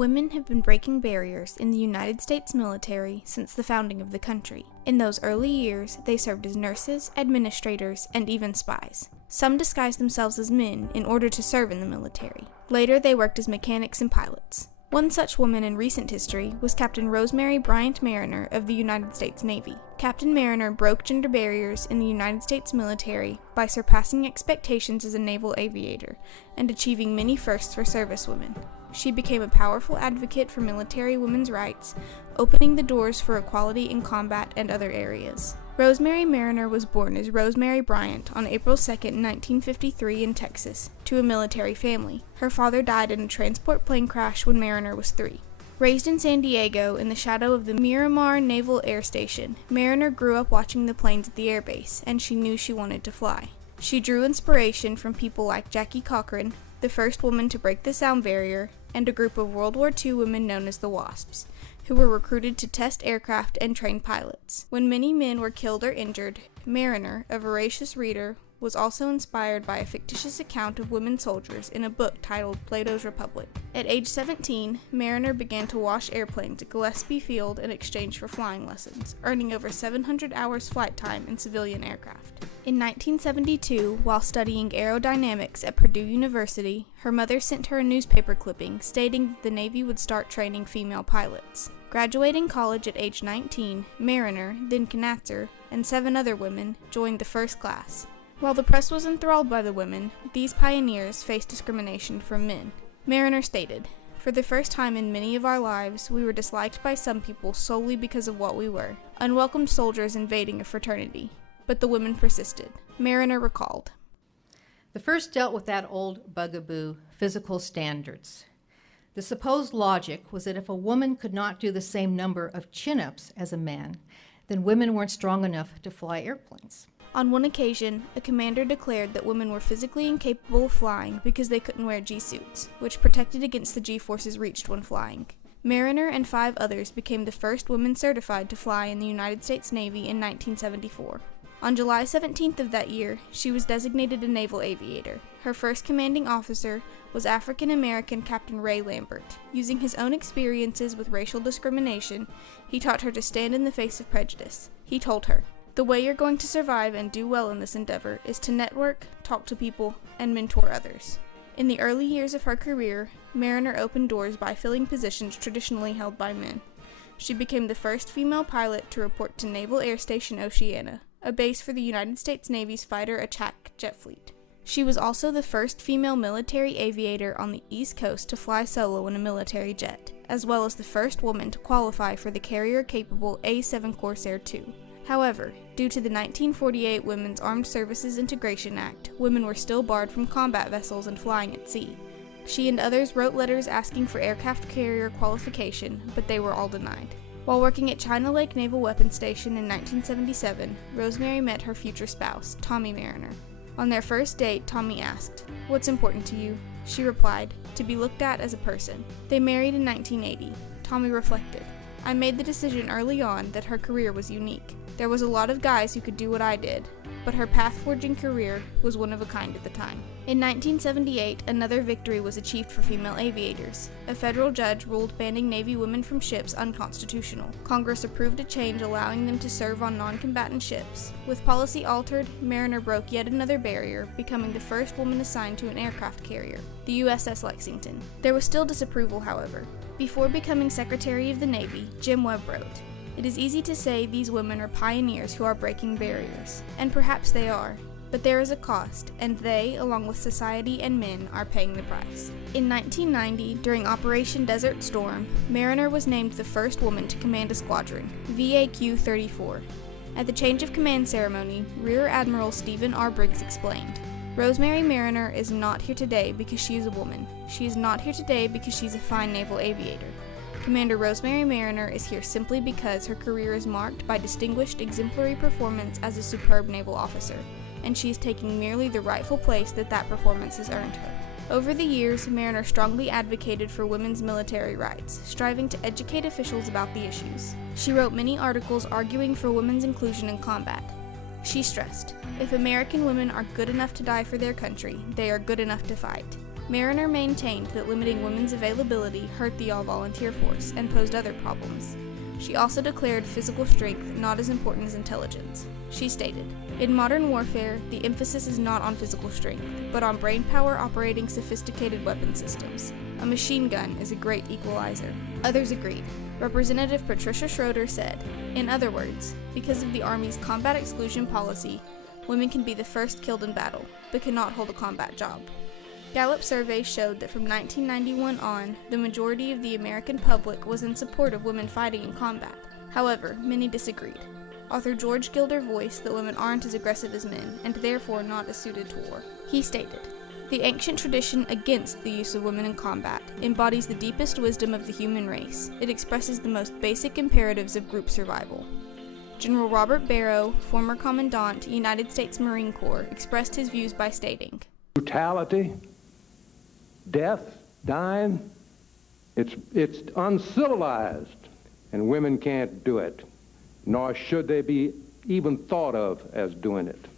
Women have been breaking barriers in the United States military since the founding of the country. In those early years, they served as nurses, administrators, and even spies. Some disguised themselves as men in order to serve in the military. Later, they worked as mechanics and pilots. One such woman in recent history was Captain Rosemary Bryant Mariner of the United States Navy. Captain Mariner broke gender barriers in the United States military by surpassing expectations as a naval aviator and achieving many firsts for servicewomen. She became a powerful advocate for military women's rights, opening the doors for equality in combat and other areas. Rosemary Mariner was born as Rosemary Bryant on April 2, 1953 in Texas, to a military family. Her father died in a transport plane crash when Mariner was 3. Raised in San Diego in the shadow of the Miramar Naval Air Station, Mariner grew up watching the planes at the airbase, and she knew she wanted to fly. She drew inspiration from people like Jackie Cochran, the first woman to break the sound barrier, and a group of World War II women known as the Wasps, who were recruited to test aircraft and train pilots. When many men were killed or injured, Mariner, a voracious reader, was also inspired by a fictitious account of women soldiers in a book titled Plato's Republic. At age 17, Mariner began to wash airplanes at Gillespie Field in exchange for flying lessons, earning over 700 hours flight time in civilian aircraft. In 1972, while studying aerodynamics at Purdue University, her mother sent her a newspaper clipping stating that the Navy would start training female pilots. Graduating college at age 19, Mariner, then Knatzer, and 7 other women joined the first class. While the press was enthralled by the women, these pioneers faced discrimination from men. Mariner stated, "For the first time in many of our lives, we were disliked by some people solely because of what we were, unwelcomed soldiers invading a fraternity." But the women persisted. Mariner recalled, "The first dealt with that old bugaboo, physical standards. The supposed logic was that if a woman could not do the same number of chin-ups as a man, then women weren't strong enough to fly airplanes." On one occasion, a commander declared that women were physically incapable of flying because they couldn't wear G-suits, which protected against the G-forces reached when flying. Mariner and 5 others became the first women certified to fly in the United States Navy in 1974. On July 17th of that year, she was designated a naval aviator. Her first commanding officer was African-American Captain Ray Lambert. Using his own experiences with racial discrimination, he taught her to stand in the face of prejudice. He told her, "The way you're going to survive and do well in this endeavor is to network, talk to people, and mentor others." In the early years of her career, Mariner opened doors by filling positions traditionally held by men. She became the first female pilot to report to Naval Air Station Oceana, a base for the United States Navy's fighter attack jet fleet. She was also the first female military aviator on the East Coast to fly solo in a military jet, as well as the first woman to qualify for the carrier-capable A-7 Corsair II. However, due to the 1948 Women's Armed Services Integration Act, women were still barred from combat vessels and flying at sea. She and others wrote letters asking for aircraft carrier qualification, but they were all denied. While working at China Lake Naval Weapons Station in 1977, Rosemary met her future spouse, Tommy Mariner. On their first date, Tommy asked, "What's important to you?" She replied, "To be looked at as a person." They married in 1980. Tommy reflected, "I made the decision early on that her career was unique. There was a lot of guys who could do what I did, but her path-forging career was one of a kind at the time." In 1978, another victory was achieved for female aviators. A federal judge ruled banning Navy women from ships unconstitutional. Congress approved a change allowing them to serve on non-combatant ships. With policy altered, Mariner broke yet another barrier, becoming the first woman assigned to an aircraft carrier, the USS Lexington. There was still disapproval, however. Before becoming Secretary of the Navy, Jim Webb wrote, "It is easy to say these women are pioneers who are breaking barriers, and perhaps they are, but there is a cost, and they, along with society and men, are paying the price." In 1990, during Operation Desert Storm, Mariner was named the first woman to command a squadron, VAQ-34. At the change of command ceremony, Rear Admiral Stephen R. Briggs explained, "Rosemary Mariner is not here today because she is a woman. She is not here today because she's a fine naval aviator. Commander Rosemary Mariner is here simply because her career is marked by distinguished exemplary performance as a superb naval officer, and she is taking merely the rightful place that performance has earned her." Over the years, Mariner strongly advocated for women's military rights, striving to educate officials about the issues. She wrote many articles arguing for women's inclusion in combat. She stressed, "If American women are good enough to die for their country, they are good enough to fight. Mariner maintained that limiting women's availability hurt the all-volunteer force and posed other problems. She also declared physical strength not as important as intelligence. She stated, "In modern warfare, the emphasis is not on physical strength, but on brain power operating sophisticated weapon systems. A machine gun is a great equalizer." Others agreed. Representative Patricia Schroeder said, "In other words, because of the Army's combat exclusion policy, women can be the first killed in battle, but cannot hold a combat job." Gallup surveys showed that from 1991 on, the majority of the American public was in support of women fighting in combat. However, many disagreed. Author George Gilder voiced that women aren't as aggressive as men, and therefore not as suited to war. He stated, "The ancient tradition against the use of women in combat embodies the deepest wisdom of the human race. It expresses the most basic imperatives of group survival." General Robert Barrow, former Commandant, United States Marine Corps, expressed his views by stating, "Brutality, death, dying, it's uncivilized, and women can't do it, nor should they be even thought of as doing it."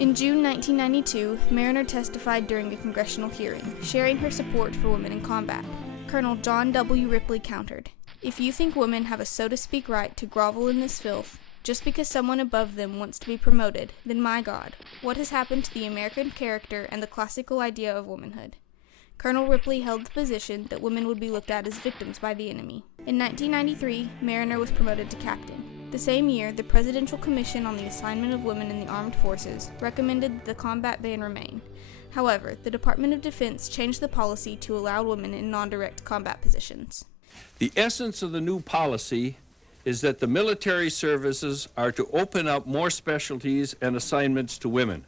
In June 1992, Mariner testified during a congressional hearing, sharing her support for women in combat. Colonel John W. Ripley countered, "If you think women have a so-to-speak right to grovel in this filth, just because someone above them wants to be promoted, then my God, what has happened to the American character and the classical idea of womanhood?" Colonel Ripley held the position that women would be looked at as victims by the enemy. In 1993, Mariner was promoted to captain. The same year, the Presidential Commission on the Assignment of Women in the Armed Forces recommended that the combat ban remain. However, the Department of Defense changed the policy to allow women in non-direct combat positions. The essence of the new policy is that the military services are to open up more specialties and assignments to women.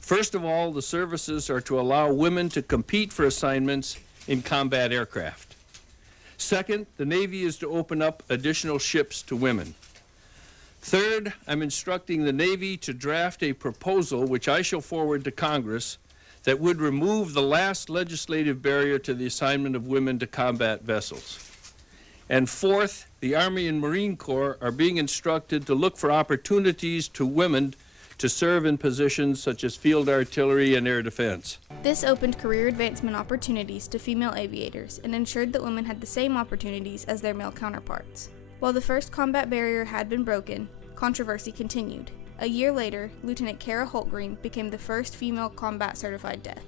First of all, the services are to allow women to compete for assignments in combat aircraft. Second, the Navy is to open up additional ships to women. Third, I'm instructing the Navy to draft a proposal, which I shall forward to Congress, that would remove the last legislative barrier to the assignment of women to combat vessels. And fourth, the Army and Marine Corps are being instructed to look for opportunities to women to serve in positions such as field artillery and air defense. This opened career advancement opportunities to female aviators and ensured that women had the same opportunities as their male counterparts. While the first combat barrier had been broken, controversy continued. A year later, Lieutenant Kara Holtgreen became the first female combat certified death.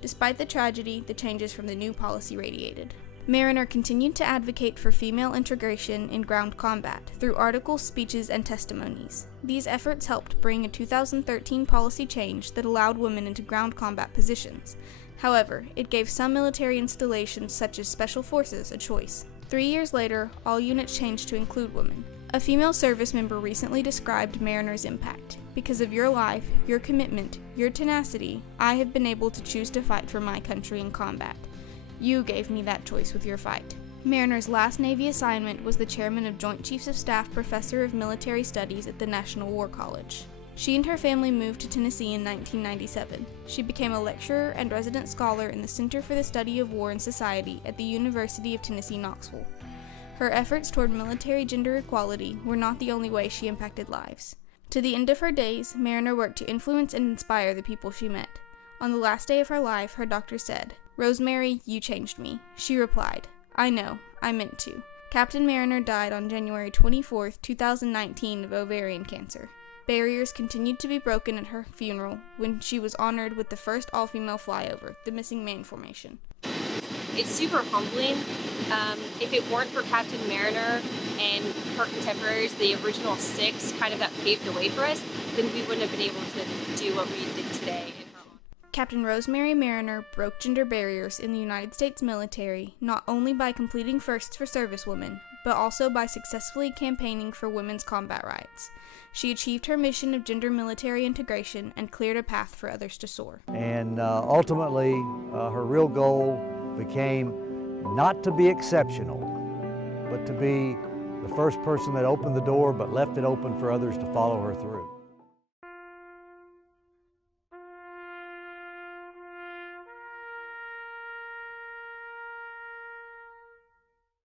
Despite the tragedy, the changes from the new policy radiated. Mariner continued to advocate for female integration in ground combat through articles, speeches, and testimonies. These efforts helped bring a 2013 policy change that allowed women into ground combat positions. However, it gave some military installations, such as Special Forces, a choice. 3 years later, all units changed to include women. A female service member recently described Mariner's impact. "Because of your life, your commitment, your tenacity, I have been able to choose to fight for my country in combat. You gave me that choice with your fight." Mariner's last Navy assignment was the chairman of Joint Chiefs of Staff Professor of Military Studies at the National War College. She and her family moved to Tennessee in 1997. She became a lecturer and resident scholar in the Center for the Study of War and Society at the University of Tennessee, Knoxville. Her efforts toward military gender equality were not the only way she impacted lives. To the end of her days, Mariner worked to influence and inspire the people she met. On the last day of her life, her doctor said, "Rosemary, you changed me." She replied, "I know, I meant to." Captain Mariner died on January 24, 2019 of ovarian cancer. Barriers continued to be broken at her funeral when she was honored with the first all-female flyover, the Missing Man Formation. It's super humbling. If it weren't for Captain Mariner and her contemporaries, the original 6 kind of that paved the way for us, then we wouldn't have been able to do what we did today. Captain Rosemary Mariner broke gender barriers in the United States military not only by completing firsts for servicewomen, but also by successfully campaigning for women's combat rights. She achieved her mission of gender military integration and cleared a path for others to soar. And ultimately, her real goal became not to be exceptional, but to be the first person that opened the door but left it open for others to follow her through.